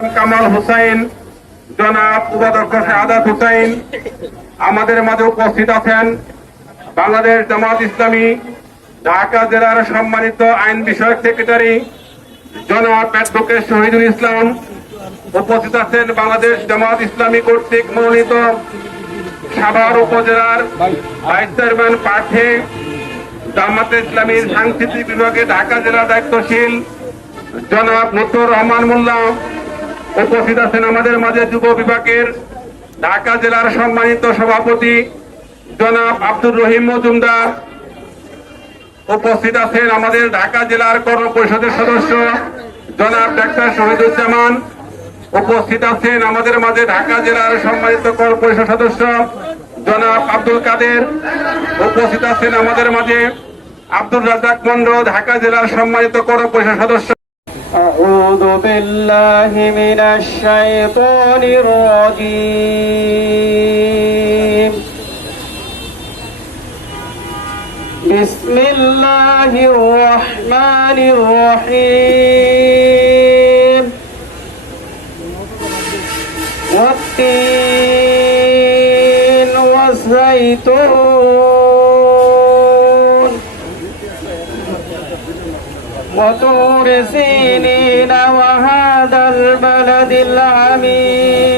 কামাল হুসাইন, জনাব উপাধ্যক্ষ শাহাদাত হুসাইন, আমাদের মাঝে উপস্থিত আছেন বাংলাদেশ জামাত ইসলামী ঢাকা জেলার সম্মানিত আইন বিষয়ক সেক্রেটারি জনাব অ্যাডভোকেট শহীদুল ইসলাম, উপস্থিত আছেন বাংলাদেশ জামাত ইসলামী কর্তৃক মনোনীত সাভার উপজেলার ভাইস চেয়ারম্যান প্রার্থী জামাতে ইসলামীর সাংস্কৃতিক বিভাগে ঢাকা জেলার দায়িত্বশীল জনাব লুৎফর রহমান মোল্লা, উপস্থিত আছেন আমাদের মাঝে যুব বিভাগের ঢাকা জেলার সম্মানিত সভাপতি জনাব আব্দুর রহিম মজুমদার, উপস্থিত আছেন আমাদের ঢাকা জেলার কর্ম পরিষদের সদস্য জনাব ডাক্তার শহীদুজ্জামান, উপস্থিত আছেন আমাদের মাঝে ঢাকা জেলার সম্মানিত কর্ম পরিষদ সদস্য জনাব আব্দুল কাদের, উপস্থিত আছেন আমাদের মাঝে আব্দুর রাজ্জাক মন্ডল, ঢাকা জেলার সম্মানিত কর্ম পরিষদ সদস্য। أعوذ بالله من الشيطان الرجيم. بسم الله الرحمن الرحيم. والتين والزيتون وطور سينين وهذا البلد الأمين.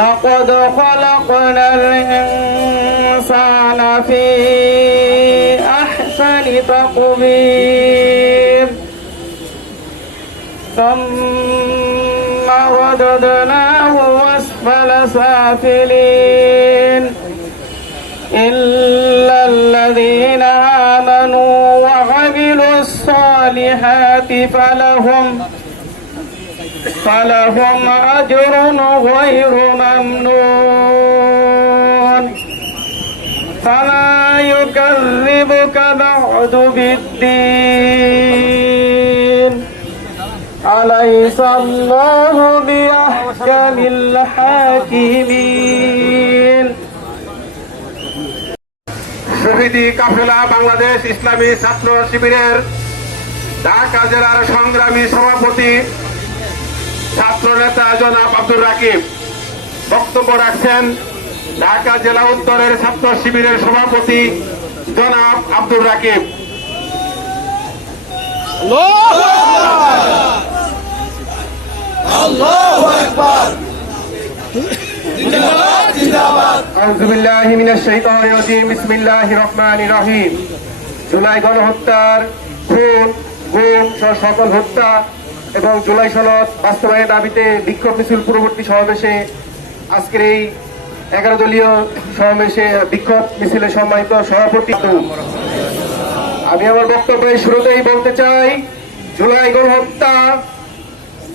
لقد خلقنا الإنسان في أحسن تقويم ثم رددناه أسفل سافلين إلا الذين آمنوا وعملوا الصالحات فلهم أجر غير ممنون. فما يكذبك بعد بالدين. أليس الله بأحكم الحاكمين. শহীদি কাফেলা বাংলাদেশ ইসলামী ছাত্র শিবিরের ঢাকা জেলার সংগ্রামী সভাপতি ছাত্র নেতা জনাব আব্দুর রাকিব বক্তব্য রাখছেন ঢাকা জেলা উত্তরের ছাত্র শিবিরের সভাপতি জনাব আব্দুর রাকিব। আল্লাহু আকবার। আউযু বিল্লাহি মিনাশ শাইতানির রাজীম। বিসমিল্লাহির রহমানির রহিম। জুলাই গণহত্যার খুন, গুম সহ সকল হত্যা এবং জুলাই সনদ বাস্তবায়নের দাবিতে বিক্ষোভ মিছিল পূর্ববর্তী সমাবেশে আজকের এই 11 দলীয় সমাবেশে বিক্ষোভ মিছিলের সম্মানিত সভাপতি, আমি আমার বক্তব্যের শুরুতেই বলতে চাই, জুলাই গণহত্যা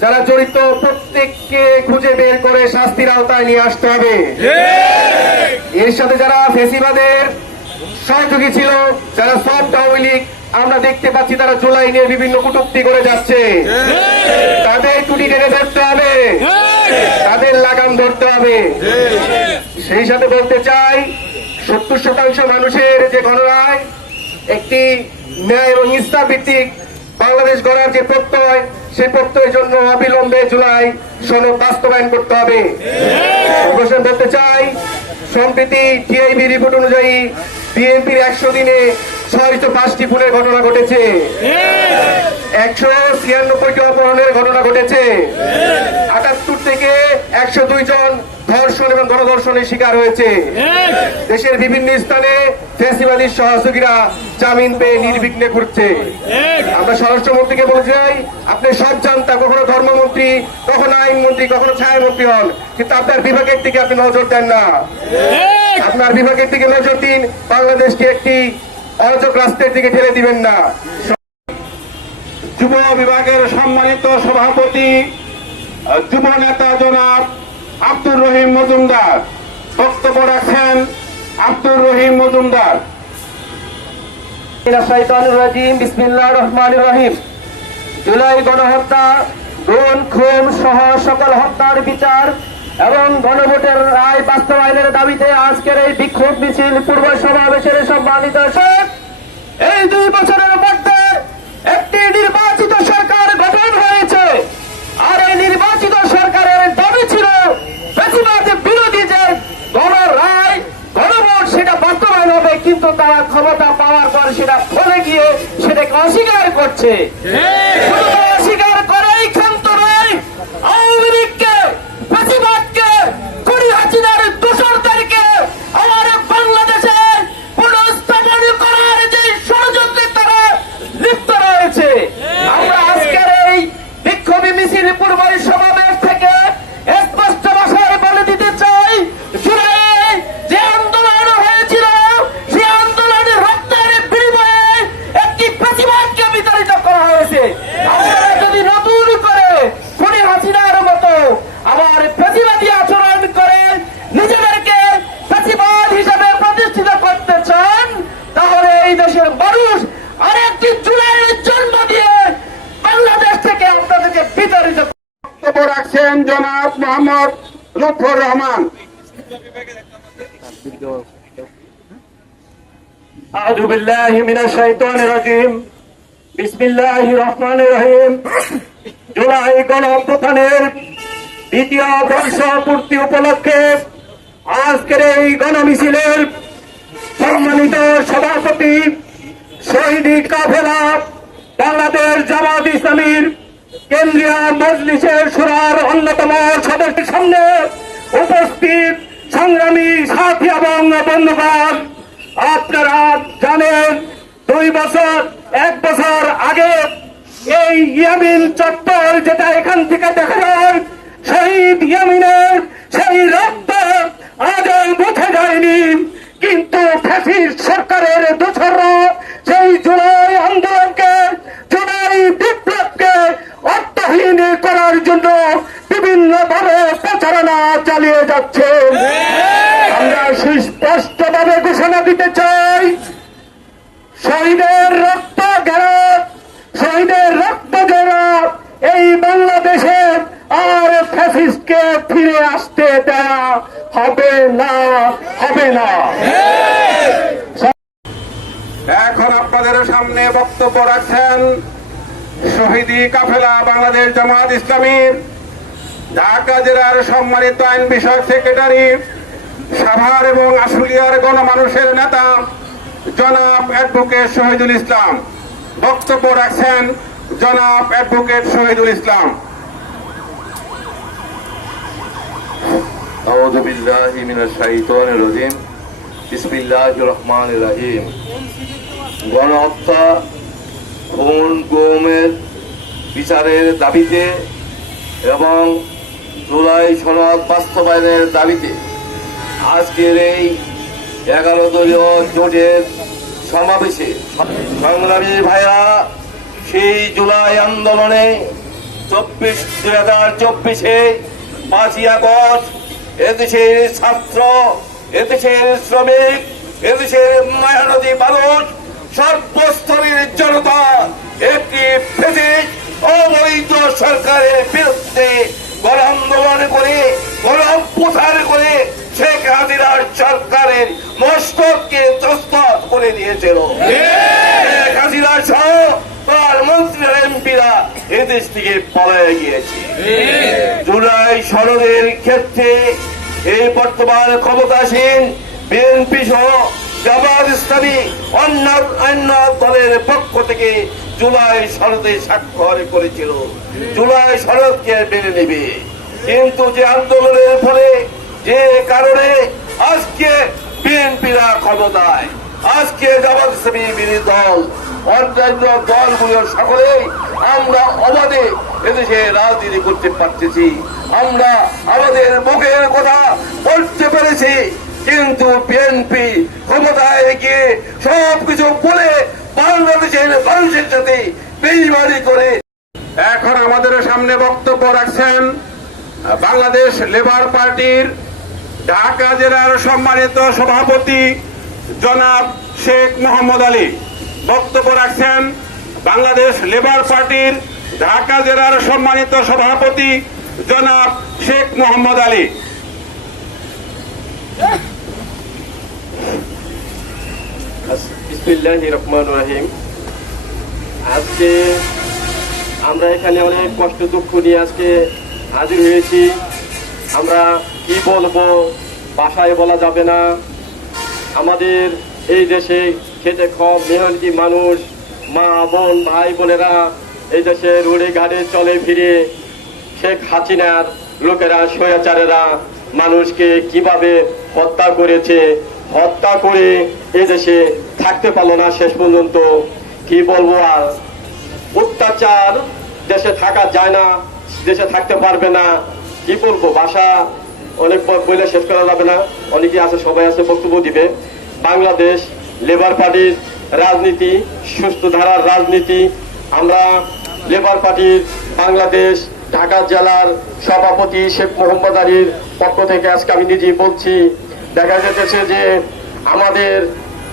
যারা জড়িত প্রত্যেককে খুঁজে বের করে শাস্তির আওতায় নিয়ে আসতে হবে। এর সাথে যারা ফেসিবাদের সহযোগী ছিল, যারা সফট আওয়ামী লীগ, আমরা দেখতে পাচ্ছি তারা জুলাই নিয়ে বিভিন্ন কটূক্তি করে যাচ্ছে, তাদের টুটি টেনে ধরতে হবে, তাদের লাগাম ধরতে হবে। সেই সাথে বলতে চাই, 70% মানুষের যে গণরায়, একটি ন্যায় এবং ইনসাফ ভিত্তিক বাংলাদেশ গড়ার যে প্রত্যয়, সেই প্রত্যয়ের জন্য অবিলম্বে জুলাই সনদ বাস্তবায়ন করতে হবে। অবশ্যই বলতে চাই, সম্প্রতি টিআইবি রিপোর্ট অনুযায়ী বিএনপির 100 দিনে 605টি খুনের ঘটনা ঘটেছে, 196টি অপহরণের ঘটনা ঘটেছে, 78 থেকে 102 জন ধর্ষণ এবং গণধর্ষণের শিকার হয়েছে। দেশের বিভিন্ন স্থানে ফ্যাসিবাদী সহযোগীরা জামিন পেয়ে নির্বিঘ্নে ঘুরছে। আমরা স্বরাষ্ট্রমন্ত্রীকে বলে যাই, আপনি সব জানতা, কখনো ধর্মমন্ত্রী, কখনো আইনমন্ত্রী, কখনো ছায়ামন্ত্রী হন, কিন্তু আপনার বিভাগের দিকে আপনি নজর দেন না। আপনার বিভাগের দিকে নজর দিন, বাংলাদেশকে একটি অরাজক রাস্তার দিকে ঠেলে দিবেন না। যুব বিভাগের সম্মানিত সভাপতি যুব নেতা জনাব আব্দুর রহিম মজুমদার বক্তব্য রাখছেন। আব্দুর রহিম মজুমদার। বিসমিল্লাহির রহমানির রহিম। জুলাই গণহত্যা, গুম, খুন সহ সকল হত্যার বিচার এবং গণভোটের রায় বাস্তবায়নের দাবিতে আজকের এই বিক্ষোভ মিছিল পূর্ব সমাবেশের সম্মানিত এই 2 বছরের মধ্যে একটি নির্বাচিত যাচ্ছে। স্বীকার করাই ক্ষান্ত নয়, আওয়ামী লীগকে, ফ্যাসিবাদকে, খুনি হাসিনার দোসরদেরকে আমার বাংলাদেশে পুনঃস্থাপন করার যে ষড়যন্ত্রে তারা লিপ্ত রয়েছে। আমরা আজকের এই বিক্ষোভী মিছিল পূর্ব সমাবেশ থেকে স্পষ্ট ভাষায় বলে দিতে চাই, জুলাই যে আন্দোলন হয়েছিল সেই আন্দোলনের রক্তের বিনিময়ে একটি ফ্যাসিবাদকে বিতাড়িত করা হয়েছে। আপনারা যদি নতুন করে খুনি হাসিনার মতো আবার ফ্যাসিবাদী আচরণ করে নিজেদেরকে ফ্যাসিবাদ হিসেবে প্রতিষ্ঠিত করতে চান, তাহলে এই দেশের মানুষ আরেকটি জুলাইয়ের জন্ম দিয়ে বাংলাদেশ থেকে আপনাদেরকে বিতাড়িত। বক্তব্য রাখছেন জনাব মোহাম্মদ লুৎফর রহমান। আউযু বিল্লাহি মিনাশ শাইতানির রাজিম। বিসমিল্লাহির রহমানির রহিম। জুলাই গণঅভ্যুত্থানের দ্বিতীয় বর্ষপূর্তি উপলক্ষে আজকের এই গণমিছিলের সম্মানিত সভাপতি শহীদি কাফেলা বাংলাদেশ জামাত ইসলামীর কেন্দ্রীয় মজলিসের শুরার অন্যতম সদস্যের সামনে উপস্থিত সংগ্রামী সাথী এবং বন্ধুগণ, আপনারা জানেন 1 বছর আগে এই ইয়ামিন চত্বর, যেটা এখান থেকে দেখা যায়, শহীদ ইয়ামিনের সেই রক্ত আজও মুছে যায়নি। কিন্তু ফ্যাসিস্ট সরকারের দোসররা সেই জুলাই আন্দোলনকে, জুলাই বিপ্লবকে অর্থহীন করার জন্য বিভিন্নভাবে প্রচারণা চালিয়ে যাচ্ছে। আমরা সুস্পষ্টভাবে ঘোষণা দিতে চাই, শহীদের রক্ত গেরাত, শহীদের রক্ত গেরাত এই বাংলাদেশে আর ফ্যাসিস্টকে ফিরে আসতে দেওয়া হবে না, হবে না। এখন আপনাদের সামনে বক্তব্য রাখছেন শহীদি কাফেলা বাংলাদেশ জামাত ইসলামীর ঢাকা জেলার সম্মানিত আইন বিষয়ক সেক্রেটারি, সাভার এবং আশুলিয়ার গণমানুষের নেতা জনাব অ্যাডভোকেট শহীদুল ইসলাম। বক্তব্য রাখছেন জনাব অ্যাডভোকেট শহীদুল ইসলাম। আউযু বিল্লাহি মিনাশ শাইতানির রাজিম। বিসমিল্লাহির রহমানির রহিম। গণহত্যা, খুন, গুমের বিচারের দাবিতে এবং জুলাই সনদ বাস্তবায়নের দাবিতে আজকের এই 11 দলীয় জোটের সমাবেশে সংগ্রামী ভাইরা সেই জুলাই আন্দোলনে 2024-এ 5ই আগস্ট এদেশের ছাত্র, এদেশের শ্রমিক, এদেশের মেহনতি মানুষ, সর্বস্তরের জনতা একটি ফ্যাসিস্ট অবৈধ সরকারের বিরুদ্ধে গণ আন্দোলন করে, গণ অভ্যুত্থান করে শেখ হাসিনার সরকারের মস্তককে তছনছ করে দিয়েছিল। শেখ হাসিনা সহ তার মন্ত্রীরা, এমপিরা এদেশ থেকে পলায়ে গিয়েছে। জুলাই সনদের ক্ষেত্রে এই বর্তমান ক্ষমতাসীন বিএনপি সহ জামাত ইসলামী অন্য দলের পক্ষ থেকে জুলাই সনদে স্বাক্ষর করেছিল, জুলাই সনদকে মেনে নেবে। কিন্তু যে আন্দোলনের ফলে, যে কারণে আজকে বিএনপিরা ক্ষমতায়, আজকে জামাত ইসলামী বিরোধী দল, অন্যান্য দলগুলোর সকলেই আমরা অবাধে এদেশে রাজনীতি করতে পারতেছি, আমরা আমাদের মুখের কথা বলতে পেরেছি। কিন্তু বিএনপি ক্ষমতায় গিয়ে সবকিছু বলে বাংলাদেশের মানুষের সাথে বেইমানি করে। এখন আমাদের সামনে বক্তব্য রাখছেন বাংলাদেশ লেবার পার্টির ঢাকা জেলার সম্মানিত সভাপতি জনাব শেখ মোহাম্মদ আলী। বক্তব্য রাখছেন বাংলাদেশ লেবার পার্টির ঢাকা জেলার সম্মানিত সভাপতি জনাব শেখ মোহাম্মদ আলী। বিসমিল্লাহির রহমানির রহিম। আজকে আমরা এখানে অনেক কষ্ট দুঃখ নিয়ে আজকে হাজির হয়েছি। আমরা কি বলবো, ভাষায় বলা যাবে না। আমাদের এই দেশে খেটে খাওয়া মেহনতি মানুষ মা বোন ভাই বোনেরা, এই দেশে রোডে ঘাটে চলে ফিরে শেখ হাসিনার লোকেরা, স্বৈরাচারেরা মানুষকে কিভাবে হত্যা করেছে, হত্যা করে এদেশে থাকতে পারলো না শেষ পর্যন্ত। কি বলবো আর, অত্যাচার দেশে থাকা যায় না, দেশে থাকতে পারবে না। কি বলবো, ভাষা অনেক বলে শেষ করা যাবে না। অনেকে আছে, সবাই আছে, বক্তব্য দিবে। বাংলাদেশ লেবার পার্টির রাজনীতি সুস্থ ধারার রাজনীতি। আমরা লেবার পার্টির বাংলাদেশ ঢাকা জেলার সভাপতি শেখ মোহাম্মদ আলীর পক্ষ থেকে আজকে আমি নিজেই বলছি, দেখা যেতেছে যে আমাদের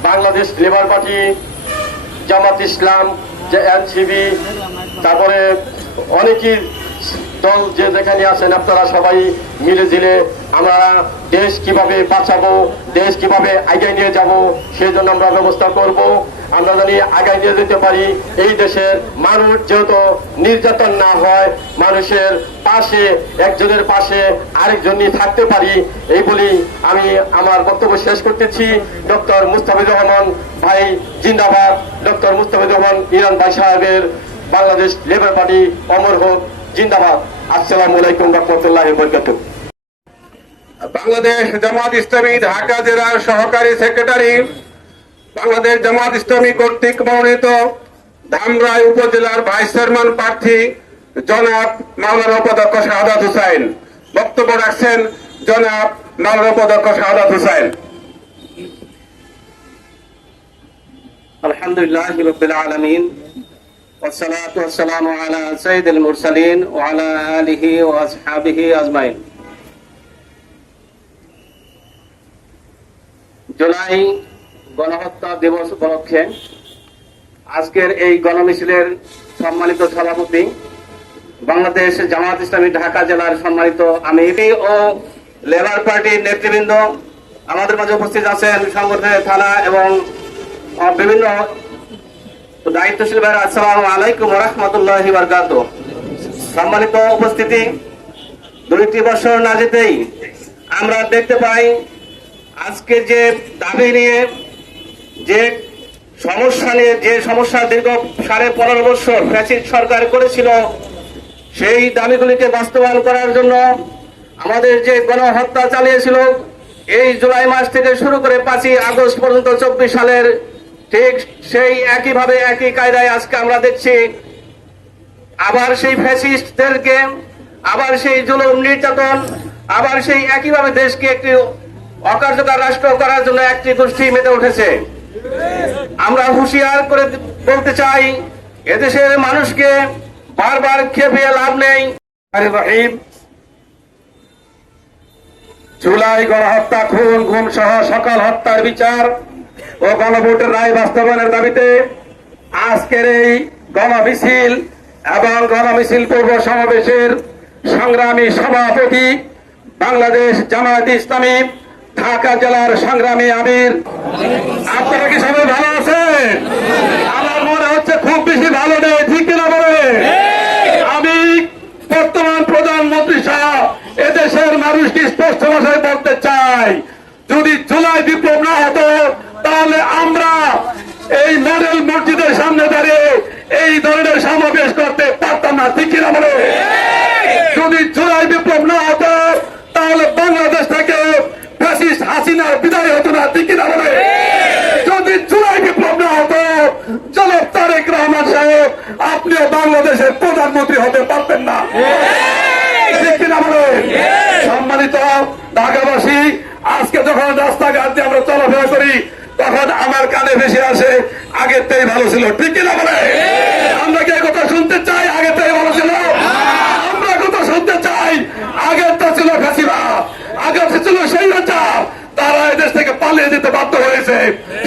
বাংলাদেশ লেবার পার্টি, জামাত ইসলাম, যে এনসিবি, তারপরে অনেকেই দল যে যেখানে আছেন, আপনারা সবাই মিলে জিলে আমরা দেশ কিভাবে বাঁচাবো, দেশ কিভাবে আগায় নিয়ে যাব, সেই জন্য আমরা ব্যবস্থা করব। আমরা জানি আগায় নিয়ে যেতে পারি, এই দেশের মানুষ যেহেতু নির্যাতন না হয়, মানুষের পাশে, একজনের পাশে আরেকজনই থাকতে পারি, এই বলি আমি আমার বক্তব্য শেষ করতেছি। ডক্টর মুস্তাফিজুর রহমান ভাই জিন্দাবাদ, ডক্টর মুস্তাফিজুর রহমান ইরান ভাই সাহেবের বাংলাদেশ লেবার পার্টি অমর হোক, জিন্দাবাদ। আসসালামু আলাইকুম রহমতুল্লাহি ওয়া বারাকাতুহু। বাংলাদেশ জামাত ইসলামী ঢাকা জেলার সহকারী সেক্রেটারি, বাংলাদেশ জামাত ইসলামী কর্তৃক মনোনীত ধামরাই উপজেলার ভাইস চেয়ারম্যান প্রার্থী জনাব মাওলানা উপাধ্যক্ষ শাহাদাত হোসেন। বক্তব্য রাখছেন জনাব মাওলানা উপাধ্যক্ষ শাহাদাত হোসেন। আলহামদুলিল্লাহি রাব্বিল আলামিন, ওয়াসসালাতু ওয়াসসালামু আলা সাইয়্যিদিল মুরসালিন ওয়া আলা আলিহি ওয়া আসহাবিহি আজমাইন। জুলাই গণহত্যা দিবস উপলক্ষে আজকের এই গণমিছিলের সম্মানিত সভাপতি, বাংলাদেশ জামাত ইসলামী ঢাকা জেলার সম্মানিত আমির ও লেবার পার্টির নেতৃবৃন্দ আমাদের মাঝে উপস্থিত আছেন, সংগঠনের থানা এবং বিভিন্ন দায়িত্বশীল ভাইরা, আসসালামু আলাইকুম ওয়া রাহমাতুল্লাহি ওয়া বারাকাতুহু। সম্মানিত উপস্থিতি, 2টি বছর না যেতেই আমরা দেখতে পাই আজকে যে দাবি নিয়ে, যে সমস্যা দীর্ঘ 15.5 বছর ফ্যাসিস্ট সরকার করেছিল, সেই দাবিগুলিকে বাস্তবায়ন করার জন্য আমাদের যে গণহত্যা চালিয়েছিল এই জুলাই মাস থেকে শুরু করে 5ই আগস্ট পর্যন্ত 24 সালের, ঠিক সেই একইভাবে একই কায়দায় আজকে আমরা দেখছি আবার সেই ফ্যাসিস্টদেরকে, আবার সেই জুলুম নির্যাতন, আবার সেই একইভাবে দেশকে একটি অকার্যকর রাষ্ট্র করার জন্য একটি গোষ্ঠী মেতে উঠেছে। আমরা হুঁশিয়ার করে বলতে চাই, এদেশের মানুষকে বারবার খেপিয়ে লাভ নেই। জুলাই গণহত্যা, খুন, গুম সহ সকল হত্যার বিচার ও গণভোটের রায় বাস্তবায়নের দাবিতে আজকের এই গণমিছিল এবং গণমিছিল পূর্ব সমাবেশের সংগ্রামী সভাপতি, বাংলাদেশ জামায়াত ইসলামী ঢাকা জেলার সংগ্রামী আমির। আপনারা কি সবাই ভালো আছেন? আমার মনে হচ্ছে খুব বেশি ভালো নেই, ঠিক কিনা বলে? আমি বর্তমান প্রধানমন্ত্রী সহ এদেশের মানুষকে স্পষ্ট ভাষায় বলতে চাই, যদি জুলাই বিপ্লব না হতো তাহলে আমরা এই মডেল মসজিদের সামনে দাঁড়িয়ে এই ধরনের সমাবেশ করতে পারতাম না, ঠিক কিনা বলে? যদি জুলাই বিপ্লব না হতো তাহলে বাংলাদেশ থেকে ফ্যাসিস্ট হাসিনার বিদায় হতো না, ঠিক কিনা বলে? যদি জুলাই বিপ্লব না হতো জনাব তারেক রহমান সাহেব আপনিও বাংলাদেশের প্রধানমন্ত্রী হতে পারতেন না, ঠিক কিনা বলে? সম্মানিত ঢাকাবাসী, আজকে যখন রাস্তাঘাট দিয়ে আমরা চলাফেরা করি তখন আমার কানে ভেসে আসে আগের থেকে ভালো ছিল, ঠিক কিনা বলে? আমরা কি কথা শুনতে চাই আগের থেকে ভালো ছিল? আমরা কথা শুনতে চাই আগেরটা ছিল ফাঁসিরা, আগের ছিল সেই রাজা, তারা এদেশ থেকে পালিয়ে যেতে বাধ্য হয়েছে।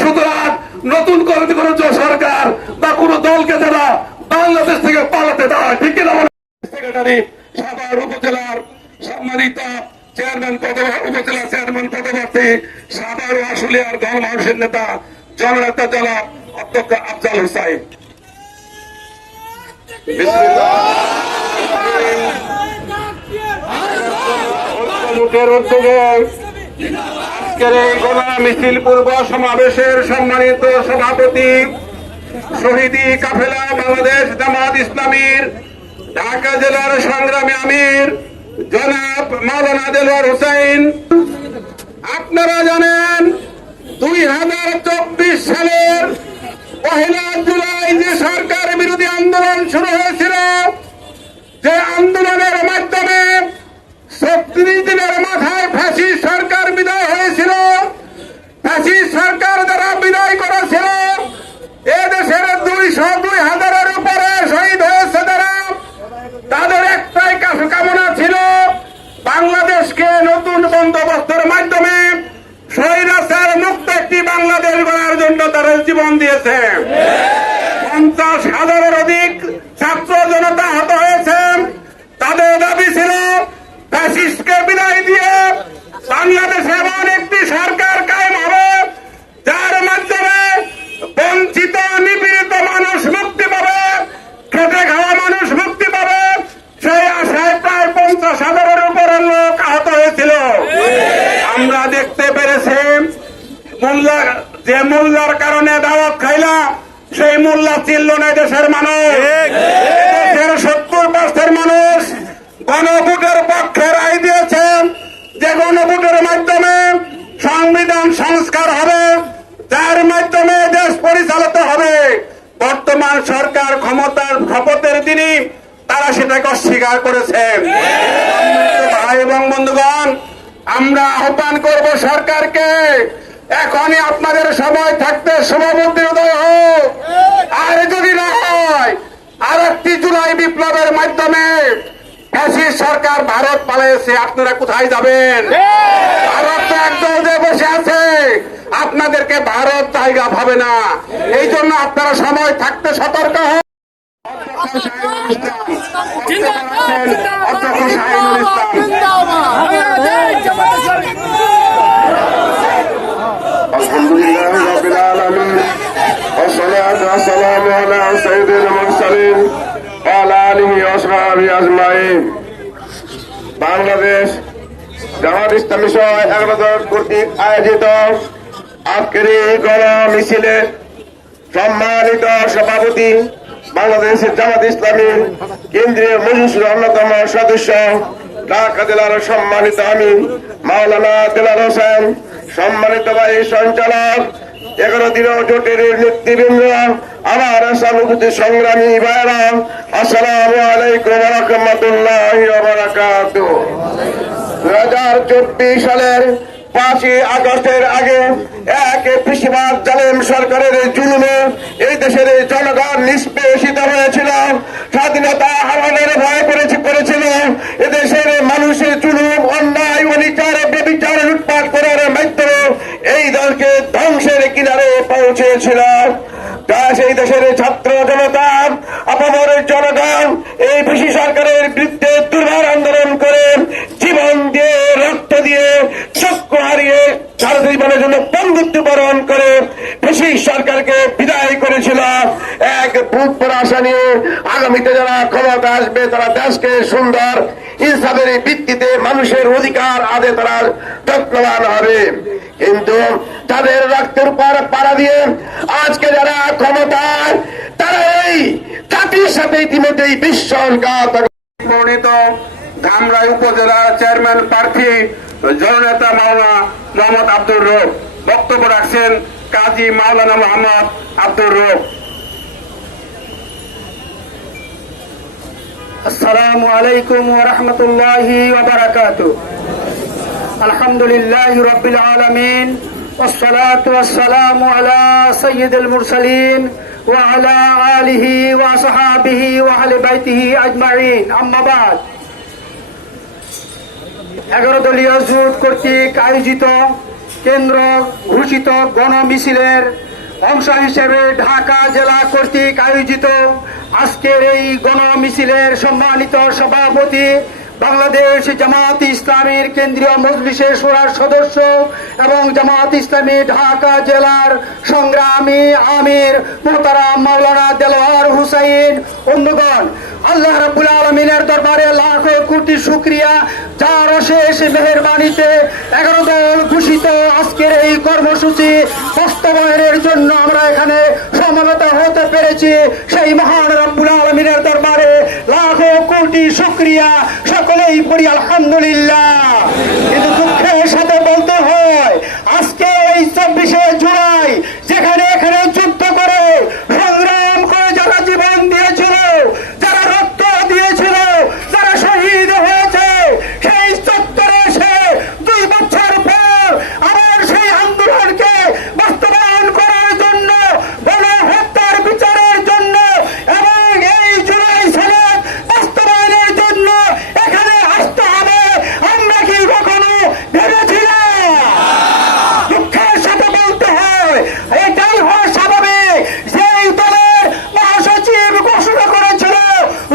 সুতরাং নতুন করে কোন সরকার বা কোন দলকে যারা বাংলাদেশ থেকে পালাতে দেয়, ঠিক কিনা বলে? সেক্রেটারি সাভার উপজেলার সম্মানিত চেয়ারম্যান উপজেলা চেয়ারম্যান পদপ্রার্থী, সাভার ও আশুলিয়ার গণমানুষের নেতা জননেতা জনাব অধ্যক্ষ আফজাল হোসাইন। উদ্যোগে আজকের এই গণমিছিল পূর্ব সমাবেশের সম্মানিত সভাপতি শহীদি কাফেলা বাংলাদেশ জামাত ইসলামীর ঢাকা জেলার সংগ্রামী আমির জনাব মাওলানা দেলোয়ার হোসেন। আপনারা জানেন 2024 সালের 1 জুলাই যে সরকার বিরোধী আন্দোলন শুরু হয়েছিল, যে আন্দোলনের মাধ্যমে 36 দিনের মাথায় ফ্যাসিস্ট সরকার বিদায় হয়েছিল। ফ্যাসিস্ট সরকার যারা বিদায় করেছিল, এদেশের 202,000-এর উপরে শহীদ হয়েছে যারা, তাদের একটাই কামনা ছিল বাংলাদেশকে নতুন বন্দোবস্তের মাধ্যমে স্বৈরাচার মুক্ত একটি বাংলাদেশ গড়ার জন্য তারা জীবন দিয়েছে। 50,000-এর অধিক ছাত্র জনতা আহত হয়েছে। তাদের দাবি ছিল ফ্যাসিস্টকে বিদায় দিয়ে বাংলাদেশে এমন একটি সরকার কায়েম হবে যার মাধ্যমে বঞ্চিত নিপীড়িত মানুষ মুক্তি পাবে, খেটে খাওয়া মানুষ মুক্তি পাবে। সেই আশায় প্রায় 50,000-এর উপরের লোক আহত হয়েছিল। আমরা দেখতে পেরেছি যে মোল্লার কারণে দাওয়াত খাইলাম, সেই মোল্লা চিনল না দেশের মানুষ। দেশের 70% মানুষ গণভোটের পক্ষে রায় দিয়েছেন, যে গণভোটের মাধ্যমে সংবিধান সংস্কার হবে, যার মাধ্যমে দেশ পরিচালিত হবে। বর্তমান সরকার ক্ষমতার শপথের দিনই তারা সেটাকে অস্বীকার করেছেন। ভাই এবং বন্ধুগণ, আমরা আহ্বান করব সরকারকে, এখনই আপনাদের সময় থাকতে শুভবুদ্ধির উদয় হোক। আর যদি না হয়, আরেকটি জুলাই বিপ্লবের মাধ্যমে ফ্যাসিস্ট সরকার ভারত পালিয়েছে, আপনারা কোথায় যাবেন? ভারত তো একদল যে বসে আছে, আপনাদেরকে ভারত জায়গা পাবে না। এই জন্য আপনারা সময় থাকতে সতর্ক হন। আলহামদুলিল্লাহ রাব্বিল আলামিন ওয়া সালাতু ওয়া সালামু আলা সাইয়্যিদিল মুরসালিন ওয়া আলা আলিহি ওয়া সাহবিহি আজমাইন। বাংলাদেশ জামাত ইসলামী সহ 11 দল কর্তৃক আয়োজিত আজকের এই গণ মিছিলে সম্মানিত সভাপতি, বাংলাদেশ জামাত ইসলামী কেন্দ্রীয় মজলিসের অন্যতম সদস্য, ঢাকা জেলার সম্মানিত আমির মাওলানা দেলোয়ার হোসেন, সম্মানিত ভাই সঞ্চালক, 11 দিনের জোটের নেতৃবৃন্দ, আমার সামুদ্রিক সংগ্রামী ভাইরা, আসসালামু আলাইকুম ওয়া রাহমাতুল্লাহি ওয়া বারাকাতুহু। 2024 সালের 5 আগস্টের আগে এক ফ্যাসিবাদ জালেম সরকারের জুলুমে এই দেশের জনগণ নিষ্পেষিত হয়েছিল, স্বাধীনতা হারানোর ভয় করেছিল। এদেশের মানুষের জুলুম, অন্যায়, অনিচার, বেবিচার, লুটপাট করার মাধ্যমে এই দলকে ধ্বংসের কিনারে পৌঁছেছিল। সেই দেশের ছাত্র জনতা, আপামর জনগণ এই ফ্যাসি সরকারের বিরুদ্ধে দুর্বার আন্দোলন করে, জীবন দিয়ে, রক্ত দিয়ে, চক্ষু হারিয়ে, সারা জীবনের জন্য বন্ধুত্ব বরণ করে ফ্যাসি সরকারকে বিদায় করেছিল। এক বুক পরা আশা নিয়ে আগামীতে যারা ক্ষমতা আসবে, তারা দেশকে সুন্দর ইনসাফের ভিত্তিতে মানুষের অধিকার আদায়ে তারা যত্নবান হবে। কিন্তু তাদের রক্তের উপর পাড়া দিয়ে আজকে যারা ক্ষমতায়, তারা এই জাতির সাথে ইতিমধ্যেই বিশ্বাসঘাতক। মনোনীত ধামরাই উপজেলা চেয়ারম্যান প্রার্থী জননেতা মাওলানা মোহাম্মদ আব্দুর রউফ বক্তব্য রাখছেন কাজী মাওলানা মোহাম্মদ আব্দুর রউফ। আসসালামু আলাইকুম ওয়া রাহমাতুল্লাহি ওয়া বারাকাতুহু। আলহামদুলিল্লাহি রাব্বিল আলামিন ওয়াস সালাতু ওয়াস সালামু আলা সাইয়্যিদিল মুরসালিন ওয়া আলা আলিহি ওয়া আসহাবিহি ওয়া আহলি বাইতিহি আজমাইন। আম্মা বাদ। 11 দলীয় জোট কর্তৃক আয়োজিত কেন্দ্র ঘোষিত গণ মিছিলের অংশ হিসেবে ঢাকা জেলা কর্তৃক আয়োজিত আজকের এই গণ মিছিলের সম্মানিত সভাপতি বাংলাদেশ জামাত ইসলামীর কেন্দ্রীয় মজলিসের শুরার সদস্য এবং জামাত ইসলামী ঢাকা জেলার সংগ্রামী আমির মোহতারাম মাওলানা দেলোয়ার হুসাইন বন্ধুগণ, আল্লাহ রাব্বুল আলামিনের দরবারে লাখো কোটি শুকরিয়া, যার অশেষ মেহেরবানিতে 11 দল ঘোষিত আজকের এই কর্মসূচি বাস্তবায়নের জন্য আমরা এখানে সমবেত হতে পেরেছি। সেই মহান রাব্বুল আলামিনের দরবারে লাখো কোটি শুকরিয়া, সকলেই পড়ি আলহামদুলিল্লাহ। কিন্তু দুঃখের সাথে বলতে হয়, আজকে এই 24শে জুলাই যেখানে এখানে যুদ্ধ করে সংগ্রাম করে যারা জীবন দিয়েছিল, যারা রক্ত দিয়েছিল, যারা শহীদ হয়েছে, সেই চত্বরে এসে 2 বছর পর আবার সেই আন্দোলনকে বাস্তবায়ন করার জন্য, গণহত্যার বিচারের জন্য এবং এই জুলাই সনদ বাস্তবায়নের জন্য এখানে আসতে হবে, আমরা কি কখনো ভেবেছিলাম? দুঃখের সাথে বলতে হয়, এটাই হওয়া স্বাভাবিক। যেই দলের মহাসচিব ঘোষণা করেছিল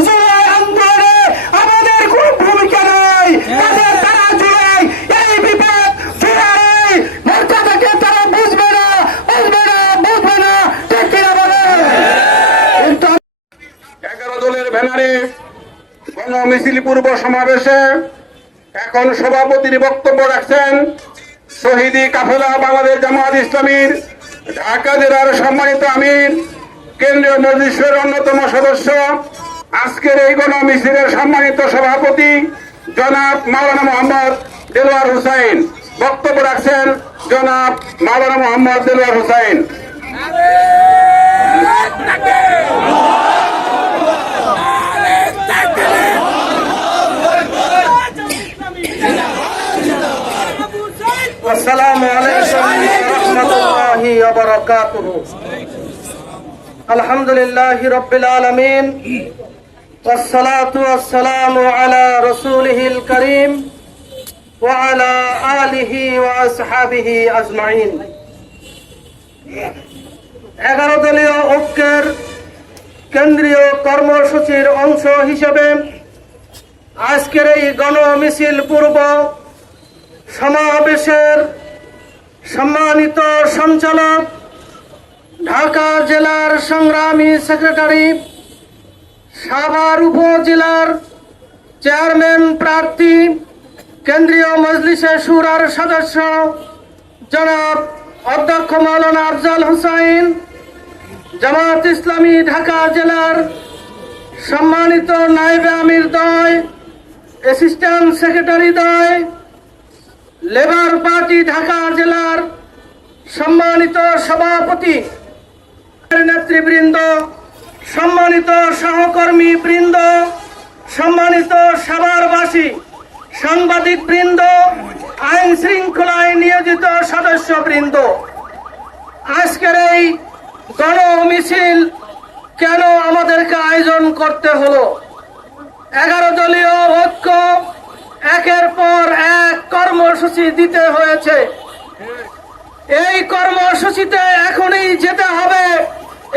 জুলাই আন্দোলনে আমাদের কোন ভূমিকা নাই, তাদের তারা জুলাই এই বিপদ জুলাই মর্যাদাকে তারা বুঝবে না, বুঝবে না, ঠিক কিনা বলেন? কিন্তু 11 দলের ব্যানারে গণমিছিল পূর্ব সমাবেশে এখন সভাপতির বক্তব্য রাখছেন শহীদি কাফেলা বাংলাদেশ জামাত ইসলামীর ঢাকা জেলার সম্মানিত আমির, কেন্দ্রীয় মজলিসের অন্যতম সদস্য, আজকের এই গণমিছিলের সম্মানিত সভাপতি জনাব মাওলানা মোহাম্মদ দেলোয়ার হুসাইন। বক্তব্য রাখছেন জনাব মাওলানা মোহাম্মদ দেলোয়ার হুসাইন। আসসালামু আলাইকুম ওয়া রাহমাতুল্লাহি ওয়া বারাকাতুহু। আলহামদুলিল্লাহি রাব্বিল আলামিন ওয়াসসালাতু ওয়াসসালামু আলা রাসূলিহিল কারীম ওয়া আলা আলিহি ওয়া আসহাবিহি আজমাইন। 11 দলীয় ঐক্যের কেন্দ্রীয় কর্মসূচির অংশ হিসেবে আজকের এই গণমিছিল পূর্ব সমাবেশের সম্মানিত সঞ্চালক, ঢাকা জেলার সংগ্রামী সেক্রেটারি, সাভার উপজেলার চেয়ারম্যান প্রার্থী, কেন্দ্রীয় মজলিসে শুরার সদস্য জনাব অধ্যক্ষ মাওলানা আফজাল হুসাইন, জামাত ইসলামী ঢাকা জেলার সম্মানিত নায়েবে আমির দ্বয়, অ্যাসিস্ট্যান্ট সেক্রেটারি দ্বয়, লেবার পার্টি ঢাকা জেলার সম্মানিত সভাপতি, নেতৃবৃন্দ, সম্মানিত সহকর্মী বৃন্দ, সম্মানিত সাভারবাসী, সাংবাদিক বৃন্দ, আইন শৃঙ্খলায় নিয়োজিত সদস্য বৃন্দ, আজকের এই গণমিছিল কেন আমাদেরকে আয়োজন করতে হলো? 11 দলীয় ঐক্য একের পর এক কর্মসূচি দিতে হয়েছে। এই কর্মসূচিতে এখনই যেতে হবে,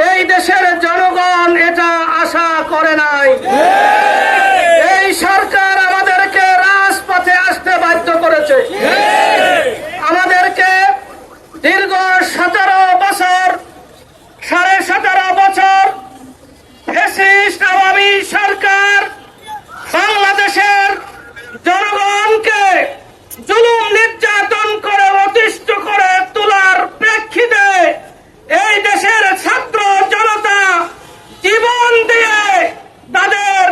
এই দেশের জনগণ এটা আশা করে নাই। এই সরকার আমাদেরকে রাজপথে আসতে বাধ্য করেছে। আমাদেরকে দীর্ঘ 17 বছর, 17.5 বছর ফ্যাসিস্ট আওয়ামী সরকার বাংলাদেশের জনগণকে জুলুম নির্যাতন করে অতিষ্ঠ করে তোলার প্রেক্ষিতে এই দেশের ছাত্র জনতা জীবন দিয়ে তাদের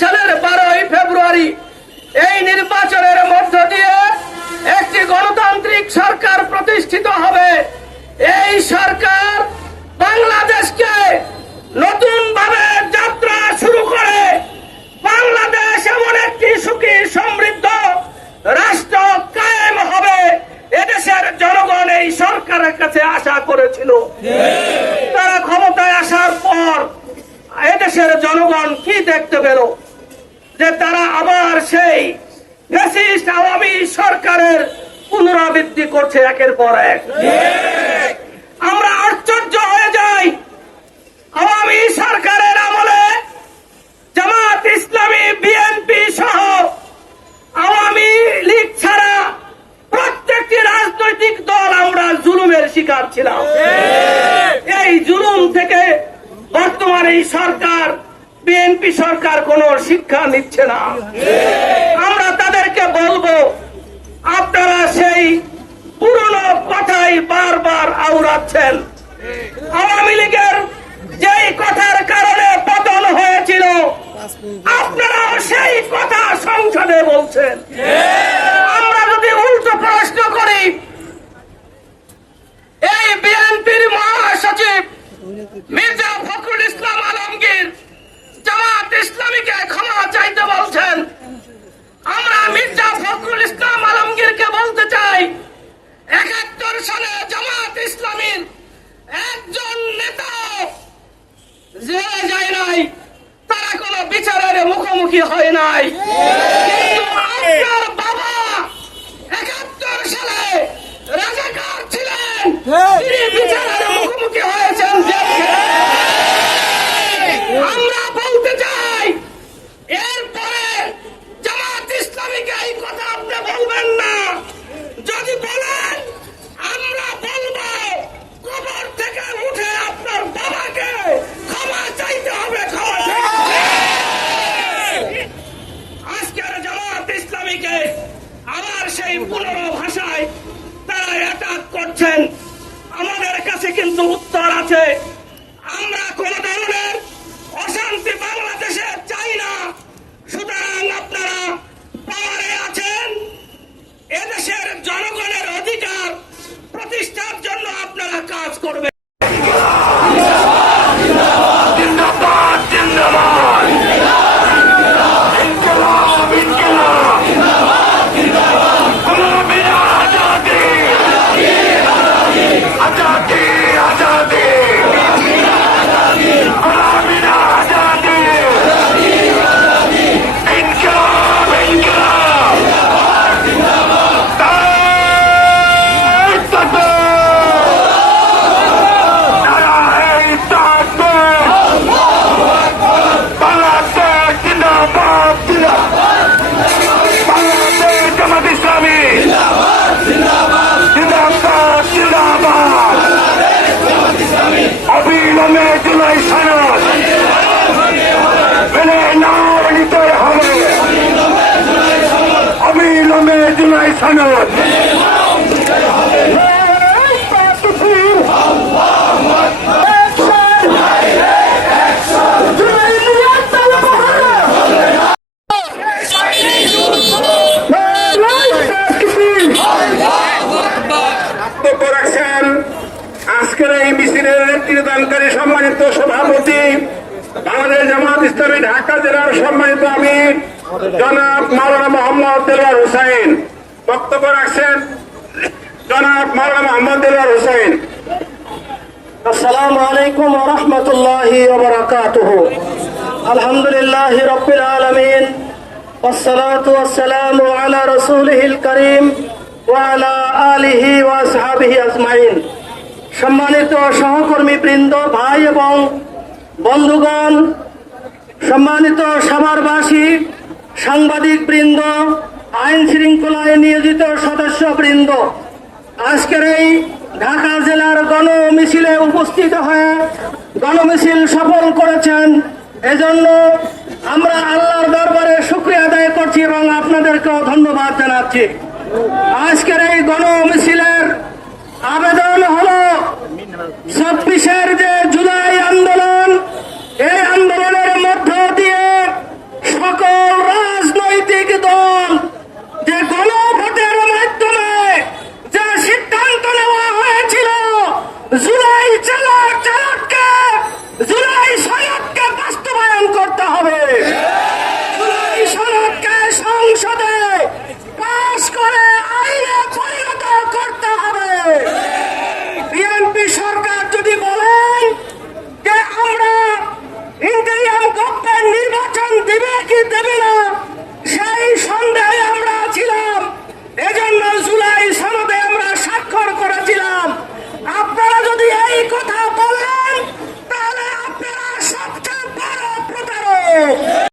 সালের 12ই ফেব্রুয়ারি এই নির্বাচনের মধ্য দিয়ে একটি গণতান্ত্রিক সরকার প্রতিষ্ঠিত হবে। এই সরকার বাংলাদেশকে নতুন ভাবে যাত্রা শুরু করে বাংলাদেশ এমন একটি সুখী সমৃদ্ধ রাষ্ট্র কায়েম হবে, এদেশের জনগণ এই সরকারের কাছে আশা করেছিল। তারা ক্ষমতায় আসার পর এদেশের জনগণ কি দেখতে পেল? যে তারা আবার সেই ফ্যাসিস্ট আওয়ামী সরকারের পুনরাবৃত্তি করছে একের পর এক। আমরা আশ্চর্য হয়ে যাই। আওয়ামী সরকারের আমলে জামাত ইসলামী, বিএনপি সহ আওয়ামী লীগ ছাড়া প্রত্যেকটি রাজনৈতিক দল আমরা জুলুমের শিকার ছিলাম। এই জুলুম থেকে বর্তমান এই সরকার, বিএনপি সরকার কোনো শিক্ষা নিচ্ছে না। আমরা তাদেরকে বলবো, আপনারা সেই পুরনো কথাই বারবার আওড়াচ্ছেন। আওয়ামী লীগের যেই কথার কারণে পতন হয়েছিল, আপনারাও সেই কথা সংসদে বলছেন। আমরা যদি উল্টো প্রশ্ন করি, এই বিএনপির মহাসচিব মির্জা ফখরুল ইসলাম আলমগীর জামাত ইসলামীকে ক্ষমা চাইতে বলছেন। আমরা মির্জা ফখরুল ইসলাম আলমগীরকে বলতে চাই, 71 সালে জামাত ইসলামীর একজন নেতা জেলে যায় নাই, তারা কোনো বিচারের মুখোমুখি হয় নাই। কিন্তু আপনার বাবা 71 সালে রাজাকার ছিলেন, তিনি বিচারের মুখোমুখি হয়েছেন। আমরা বলতে চাই, এরপরে জামাত ইসলামীকে এই কথা আপনি বলবেন না। যদি বলেন, আমরা বলবো কবর থেকে উঠে আপনার বাবাকে ক্ষমা চাইতে হবে। আজকের জামাত ইসলামীকে আবার সেই পুনর ভাষায় তারা অ্যাটাক করছেন। আমাদের কাছে কিন্তু উত্তর আছে। আমরা কোন ধরনের অশান্তি বাংলাদেশে চাই না। সুতরাং আপনারা পাওয়ারে আছেন, এদেশের জনগণের অধিকার প্রতিষ্ঠার জন্য আপনারা কাজ করবেন। অবিলম্বে জুলাই সনদ মেনে নাও নিতে হবে। অবিলম্বে জুলাই সনদ আজকের এই মিছিলের নেতৃত্বদানকারী সম্মানিত সভাপতি, বাংলাদেশ জামাত ইসলামী ঢাকা জেলার সম্মানিত আমির জনাব মাওলানা মোহাম্মদ দেলোয়ার হোসাইন। বক্তব্য রাখছেন জনাব মাওলানা মোহাম্মদ দেলোয়ার হোসাইন। আসসালামু আলাইকুম ওয়া রাহমাতুল্লাহি ওয়া বারাকাতুহু। আলহামদুলিল্লাহি রাব্বিল আলামিন, ওয়াসসালাতু ওয়াসসালামু আলা রাসূলিহিল কারীম ওয়া আলা আলিহি ওয়া আসহাবিহি আজমাইন। সম্মানিত সহকর্মী বৃন্দ, ভাই এবং বন্ধুগণ, সম্মানিত সাভারবাসী, সাংবাদিক বৃন্দ, আইন শৃঙ্খলায় নিয়োজিত সদস্য বৃন্দ, আজকের এই ঢাকা জেলার গণমিছিলে উপস্থিত হয়ে গণমিছিল সফল করেছেন, এজন্য আমরা আল্লাহর দরবারে শুকরিয়া আদায় করছি এবং আপনাদেরকেও ধন্যবাদ জানাচ্ছি। আজকের এই গণমিছিলের আবেদন হলো 24-এর যে জুলাই আন্দোলন, এই আন্দোলনের মধ্য দিয়ে সকল রাজনৈতিক দল